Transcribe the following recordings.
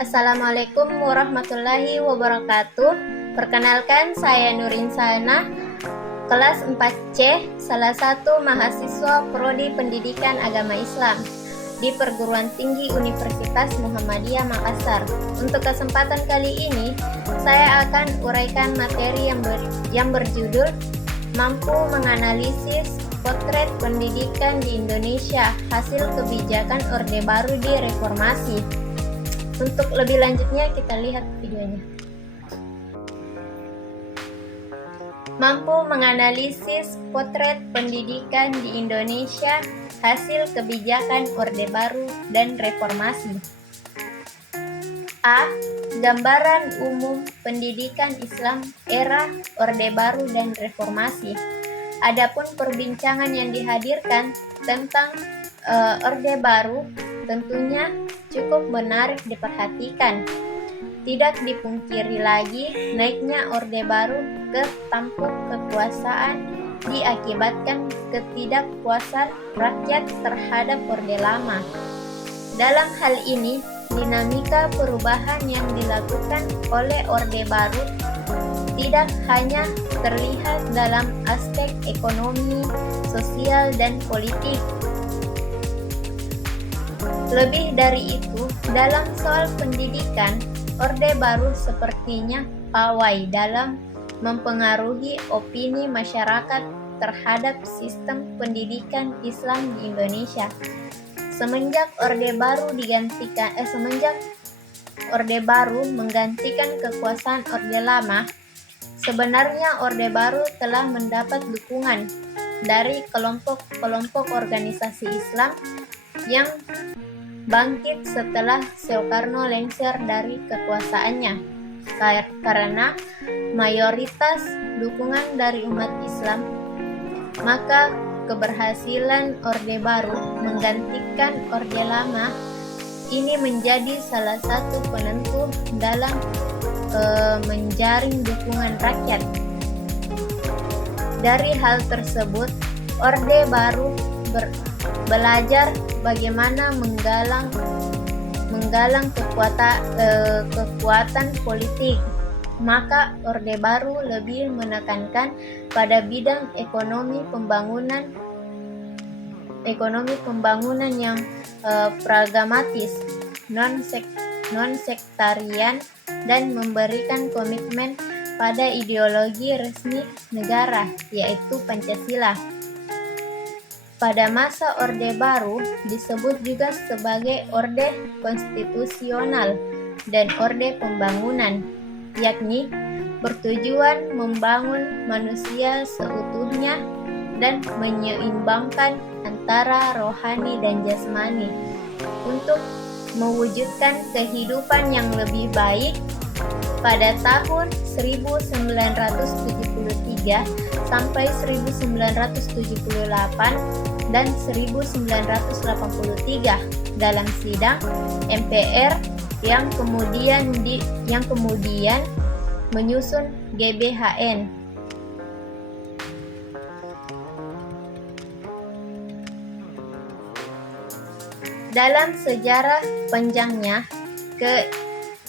Assalamualaikum warahmatullahi wabarakatuh. Perkenalkan, saya Nurin Salna, kelas 4C, salah satu mahasiswa Prodi Pendidikan Agama Islam di Perguruan Tinggi Universitas Muhammadiyah Makassar. Untuk kesempatan kali ini, saya akan uraikan materi yang berjudul Mampu Menganalisis Potret Pendidikan di Indonesia, Hasil Kebijakan Orde Baru di Reformasi. Untuk lebih lanjutnya kita lihat videonya. Mampu menganalisis potret pendidikan di Indonesia, hasil kebijakan Orde Baru dan Reformasi. A. Gambaran umum pendidikan Islam era Orde Baru dan Reformasi. Adapun perbincangan yang dihadirkan tentang Orde Baru tentunya cukup menarik diperhatikan. Tidak dipungkiri lagi, naiknya Orde Baru ke tampuk kekuasaan diakibatkan ketidakpuasan rakyat terhadap Orde Lama. Dalam hal ini, dinamika perubahan yang dilakukan oleh Orde Baru tidak hanya terlihat dalam aspek ekonomi, sosial, dan politik. Lebih dari itu, dalam soal pendidikan, Orde Baru sepertinya pawai dalam mempengaruhi opini masyarakat terhadap sistem pendidikan Islam di Indonesia. Semenjak Orde Baru menggantikan kekuasaan Orde Lama, sebenarnya Orde Baru telah mendapat dukungan dari kelompok-kelompok organisasi Islam yang bangkit setelah Soekarno lengser dari kekuasaannya, karena mayoritas dukungan dari umat Islam, maka keberhasilan Orde Baru menggantikan Orde Lama ini menjadi salah satu penentu dalam menjaring dukungan rakyat. Dari hal tersebut, Orde Baru belajar bagaimana menggalang kekuatan politik. Maka Orde Baru lebih menekankan pada bidang ekonomi pembangunan yang pragmatis, non-sektarian, dan memberikan komitmen pada ideologi resmi negara, yaitu Pancasila. Pada masa Orde Baru disebut juga sebagai Orde Konstitusional dan Orde Pembangunan, yakni bertujuan membangun manusia seutuhnya dan menyeimbangkan antara rohani dan jasmani untuk mewujudkan kehidupan yang lebih baik. Pada tahun 1973 sampai 1978 dan 1983 dalam sidang MPR yang kemudian menyusun GBHN. Dalam sejarah panjangnya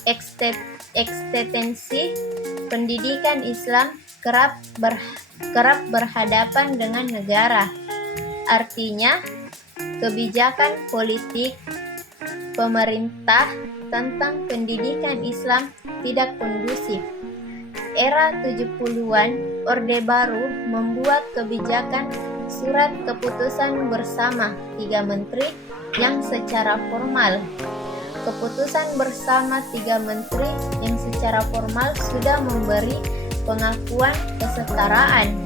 eksistensi pendidikan Islam kerap berhadapan dengan negara. Artinya, kebijakan politik pemerintah tentang pendidikan Islam tidak kondusif. Era 70-an, Orde Baru membuat kebijakan surat keputusan bersama 3 menteri yang secara formal. Keputusan bersama 3 menteri yang secara formal sudah memberi pengakuan kesetaraan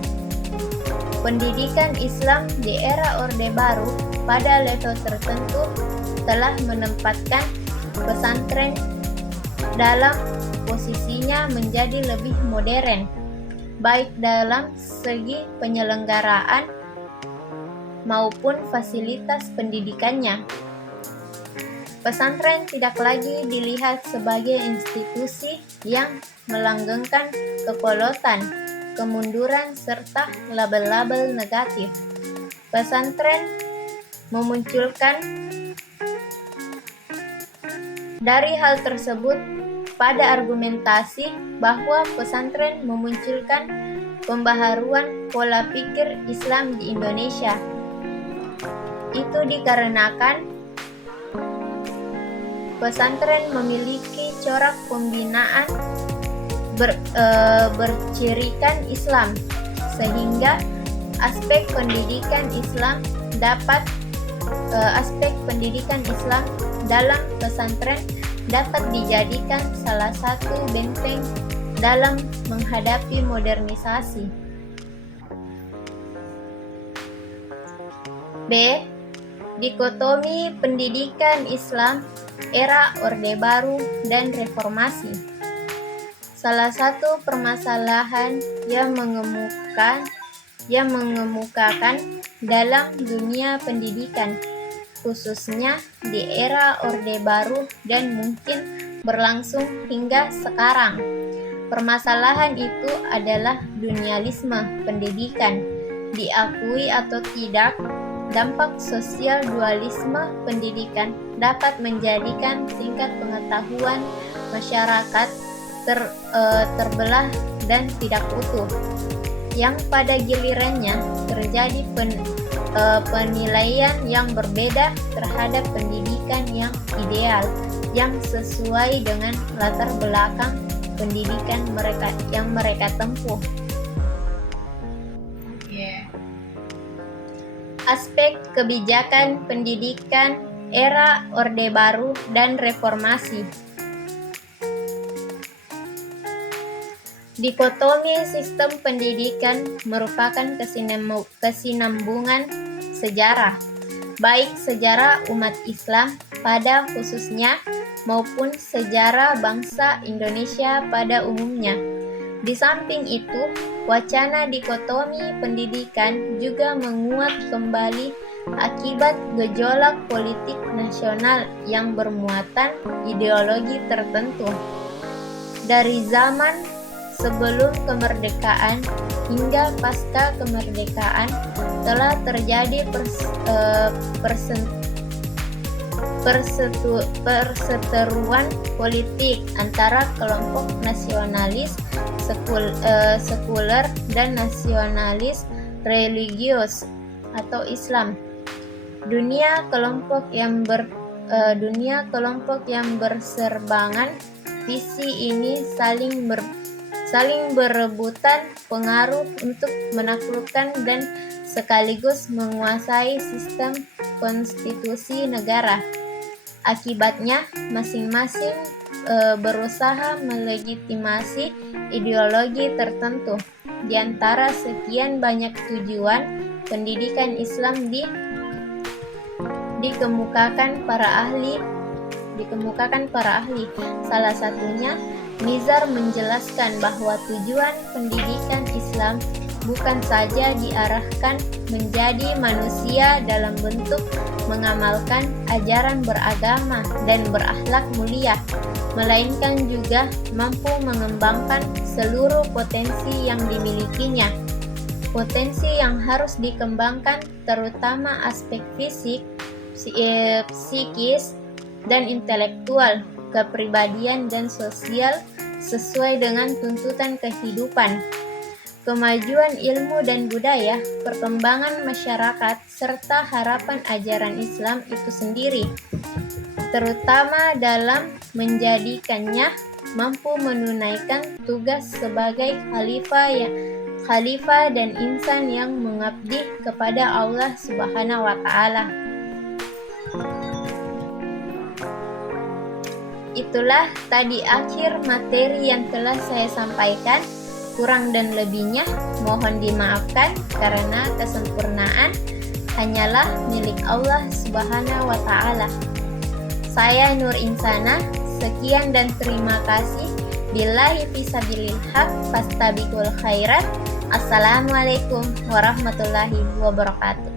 pendidikan Islam di era Orde Baru. Pada level tertentu telah menempatkan pesantren dalam posisinya menjadi lebih modern, baik dalam segi penyelenggaraan maupun fasilitas pendidikannya. Pesantren tidak lagi dilihat sebagai institusi yang melanggengkan kepolotan, kemunduran, serta label-label negatif. Pesantren Dari hal tersebut, pada argumentasi bahwa pesantren memunculkan pembaharuan pola pikir Islam di Indonesia, itu dikarenakan pesantren memiliki corak pembinaan bercirikan Islam, sehingga aspek pendidikan Islam dalam pesantren dapat dijadikan salah satu benteng dalam menghadapi modernisasi. B. Dikotomi pendidikan Islam era Orde Baru dan Reformasi. Salah satu permasalahan yang mengemukakan dalam dunia pendidikan, khususnya di era Orde Baru dan mungkin berlangsung hingga sekarang. Permasalahan itu adalah dunialisme pendidikan. Diakui atau tidak, dampak sosial dualisme pendidikan dapat menjadikan tingkat pengetahuan masyarakat terbelah dan tidak utuh, yang pada gilirannya terjadi penilaian yang berbeda terhadap pendidikan yang ideal, yang sesuai dengan latar belakang pendidikan yang mereka tempuh. Aspek kebijakan pendidikan era Orde Baru dan Reformasi. Dikotomi sistem pendidikan merupakan kesinambungan sejarah, baik sejarah umat Islam pada khususnya maupun sejarah bangsa Indonesia pada umumnya. Di samping itu, wacana dikotomi pendidikan juga menguat kembali akibat gejolak politik nasional yang bermuatan ideologi tertentu. Dari zaman sebelum kemerdekaan hingga pasca kemerdekaan telah terjadi perseteruan politik antara kelompok nasionalis sekuler dan nasionalis religius atau Islam. Dunia kelompok yang berserbangan visi ini saling berebutan pengaruh untuk menaklukkan dan sekaligus menguasai sistem konstitusi negara. Akibatnya, masing-masing berusaha melegitimasi ideologi tertentu. Di antara sekian banyak tujuan pendidikan Islam dikemukakan para ahli. Salah satunya, Nizar menjelaskan bahwa tujuan pendidikan Islam bukan saja diarahkan menjadi manusia dalam bentuk mengamalkan ajaran beragama dan berakhlak mulia, melainkan juga mampu mengembangkan seluruh potensi yang dimilikinya. Potensi yang harus dikembangkan terutama aspek fisik, psikis, dan intelektual, kepribadian dan sosial sesuai dengan tuntutan kehidupan, kemajuan ilmu dan budaya, perkembangan masyarakat, serta harapan ajaran Islam itu sendiri, terutama dalam menjadikannya mampu menunaikan tugas sebagai khalifah dan insan yang mengabdi kepada Allah Subhanahu wa Ta'ala. Itulah tadi akhir materi yang telah saya sampaikan. Kurang dan lebihnya mohon dimaafkan karena kesempurnaan hanyalah milik Allah Subhanahu wa Ta'ala. Saya Nur Insana, sekian dan terima kasih. Billahi fisabilil haq fastabiqul khairat. Assalamualaikum warahmatullahi wabarakatuh.